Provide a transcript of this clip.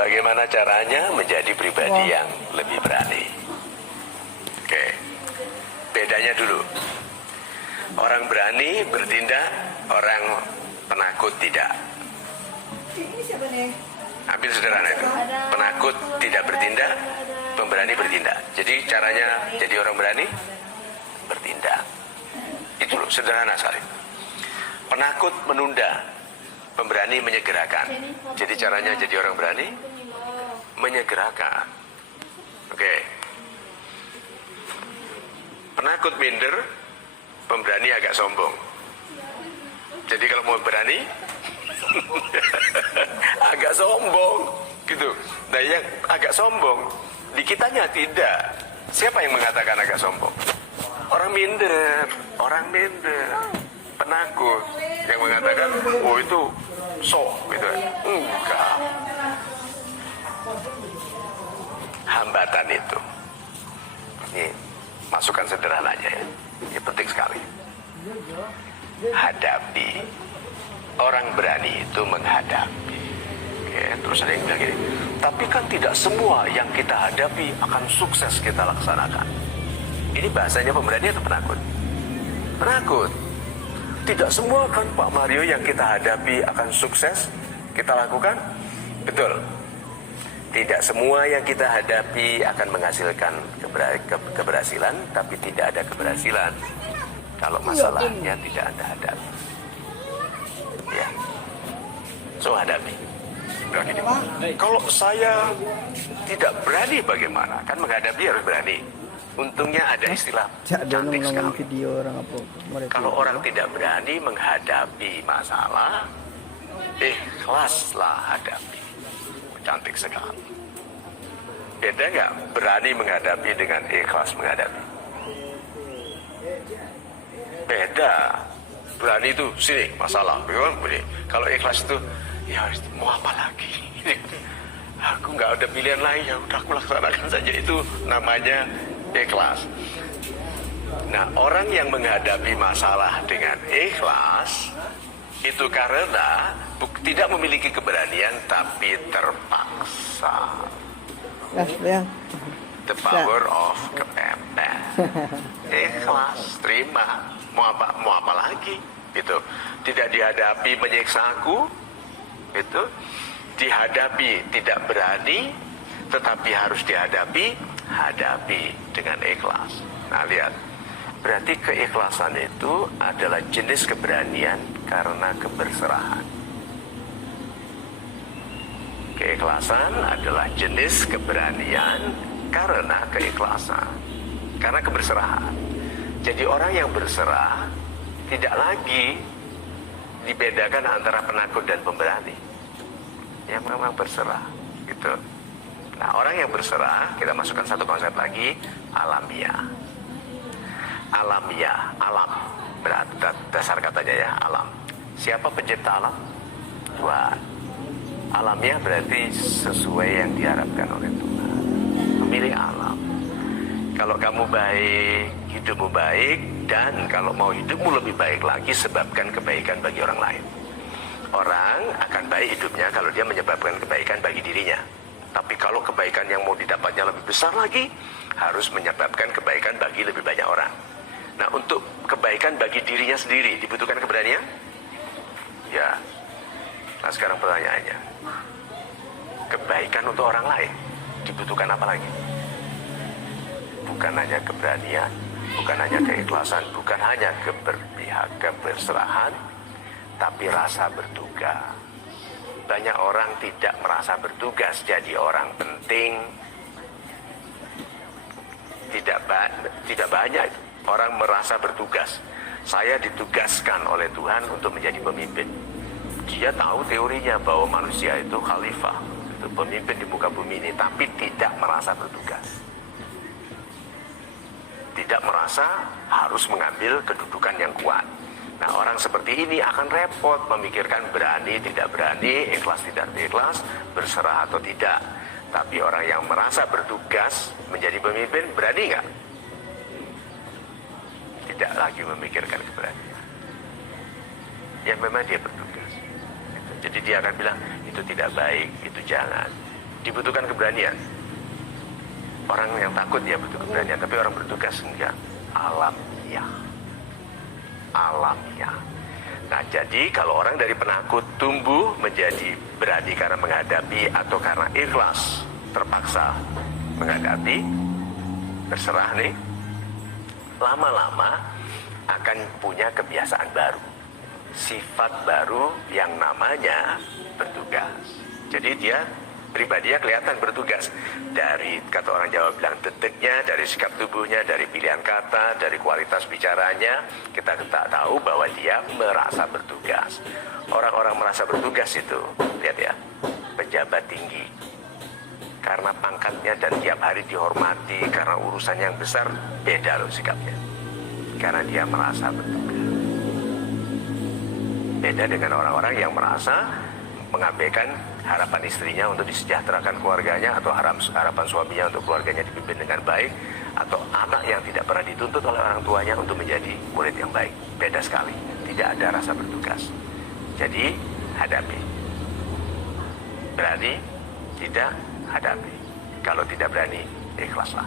Bagaimana caranya menjadi pribadi yang lebih berani? Oke, bedanya dulu. Orang berani bertindak, orang penakut tidak. Ambil sederhana itu. Penakut tidak bertindak, pemberani bertindak. Jadi caranya jadi orang berani bertindak. Itu loh, sederhana sekali. Penakut menunda, pemberani menyegerakan. Jadi caranya jadi orang berani menyegerakan. Oke. Penakut minder, pemberani agak sombong. Jadi kalau mau berani agak sombong gitu. Nah, yang agak sombong di kitanya tidak. Siapa yang mengatakan agak sombong? Orang minder, penakut yang mengatakan, oh itu sok gitu. Enggak. Hambatan itu. Ini masukan sederhananya ya. Ini penting sekali. Hadapi. Orang berani itu menghadapi. Oke, terus ada yang bilang gini, tapi kan tidak semua yang kita hadapi akan sukses kita laksanakan. Ini bahasanya pemberani atau penakut? Penakut. Tidak semua kan Pak Mario yang kita hadapi akan sukses kita lakukan? Betul. Tidak semua yang kita hadapi akan menghasilkan keberhasilan, tapi tidak ada keberhasilan kalau masalahnya tidak Anda hadapi. Ya, so hadapi. Gini. Kalau saya tidak berani bagaimana? Kan menghadapi harus berani. Untungnya ada istilah cantik sekali. Video orang apa? Kalau orang tidak berani menghadapi masalah, ikhlaslah hadapi. Cantik sekali. Beda nggak berani menghadapi dengan ikhlas menghadapi? Beda. Berani itu sini masalah, begini. Kalau ikhlas itu ya mau apa lagi? Aku nggak ada pilihan lain, ya udah aku laksanakan saja. Itu namanya ikhlas. Nah, orang yang menghadapi masalah dengan ikhlas itu karena tidak memiliki keberanian tapi terpaksa. The power of kepepet. Ikhlas, terima. Mau apa lagi? Itu tidak dihadapi menyiksaku, itu dihadapi tidak berani, tetapi harus dihadapi, hadapi dengan ikhlas. Nah, lihat, berarti keikhlasan itu adalah jenis keberanian karena keberserahan. Keikhlasan adalah jenis keberanian karena keikhlasan, karena keberserahan. Jadi orang yang berserah tidak lagi dibedakan antara penakut dan pemberani. Yang memang berserah, gitu. Nah, orang yang berserah, kita masukkan satu konsep lagi, alamiah. Alamiah, alam. Berarti dasar katanya ya, alam. Siapa pencipta alam? Tuhan. Alamiah berarti sesuai yang diharapkan oleh Tuhan. Memilih alam. Kalau kamu baik, hidupmu baik, dan kalau mau hidupmu lebih baik lagi, sebabkan kebaikan bagi orang lain. Orang akan baik hidupnya kalau dia menyebabkan kebaikan bagi dirinya. Tapi kalau kebaikan yang mau didapatnya lebih besar lagi, harus menyebabkan kebaikan bagi lebih banyak orang. Nah, untuk kebaikan bagi dirinya sendiri, dibutuhkan keberanian? Ya. Nah, sekarang pertanyaannya. Kebaikan untuk orang lain, dibutuhkan apa lagi? Bukan hanya keberanian, bukan hanya keikhlasan, bukan hanya keberserahan, tapi rasa bertugas. Banyak orang tidak merasa bertugas jadi orang penting. Tidak banyak orang merasa bertugas. Saya ditugaskan oleh Tuhan untuk menjadi pemimpin. Dia tahu teorinya bahwa manusia itu khalifah, itu pemimpin di muka bumi ini, tapi tidak merasa bertugas. Tidak merasa harus mengambil kedudukan yang kuat. Nah, orang seperti ini akan repot memikirkan berani, tidak berani, ikhlas, tidak ikhlas, berserah atau tidak. Tapi orang yang merasa bertugas menjadi pemimpin, berani nggak? Tidak lagi memikirkan keberanian. Ya memang dia bertugas. Jadi dia akan bilang, itu tidak baik, itu jangan. dibutuhkan keberanian. Orang yang takut ya butuh keberanian, tapi orang bertugas enggak. Alamiah. Alamiah. Nah, jadi kalau orang dari penakut tumbuh menjadi berani karena menghadapi atau karena ikhlas terpaksa menghadapi, terserah nih, lama-lama akan punya kebiasaan baru, sifat baru yang namanya bertugas. Jadi dia pribadinya kelihatan bertugas. Dari, kata orang Jawa bilang, detiknya, dari sikap tubuhnya, dari pilihan kata, dari kualitas bicaranya, kita tak tahu bahwa dia merasa bertugas. Orang-orang merasa bertugas itu, lihat ya, pejabat tinggi. Karena pangkatnya dan tiap hari dihormati, karena urusannya yang besar, beda loh sikapnya. Karena dia merasa bertugas. Beda dengan orang-orang yang merasa mengabaikan harapan istrinya untuk disejahterakan keluarganya, atau harapan suaminya untuk keluarganya dipimpin dengan baik, atau anak yang tidak pernah dituntut oleh orang tuanya untuk menjadi murid yang baik. Beda sekali, tidak ada rasa bertugas. Jadi hadapi. Berani, tidak, hadapi. Kalau tidak berani, ikhlaslah.